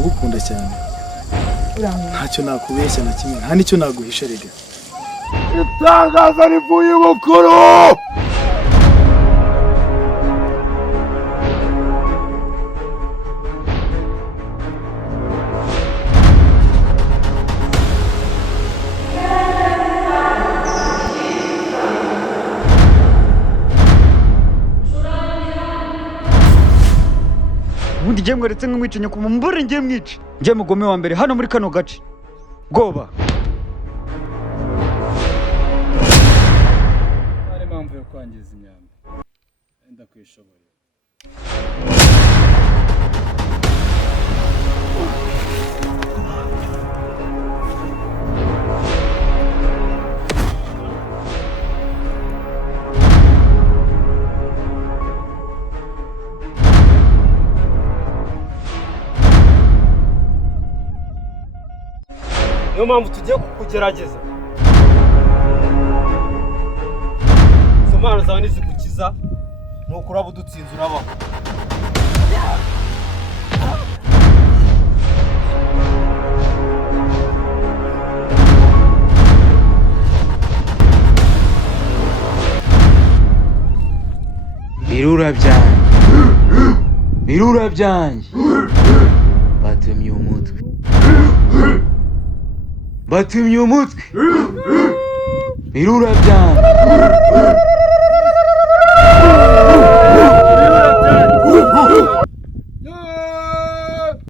ndagukunda cyane. Ntacyo nakubeshya na kimwe, nta nicyo naguhisha rega. Itangaza rivuye bukuru. Ubundi ngiye mweretse nk'umwica nyakuma mbure ngiye mwica. Ngiye mugome wa mbere hano muri kano gace. Goba. Ari mpamvu yo kwangiza imyambi. Enda kwishoboye. Niyo mpamvu tugiye kugerageza. Izo mpano zawe nizigukiza nuko uraba udutsinze urabaho. Birura byanjye batumye umutwe birura byanjye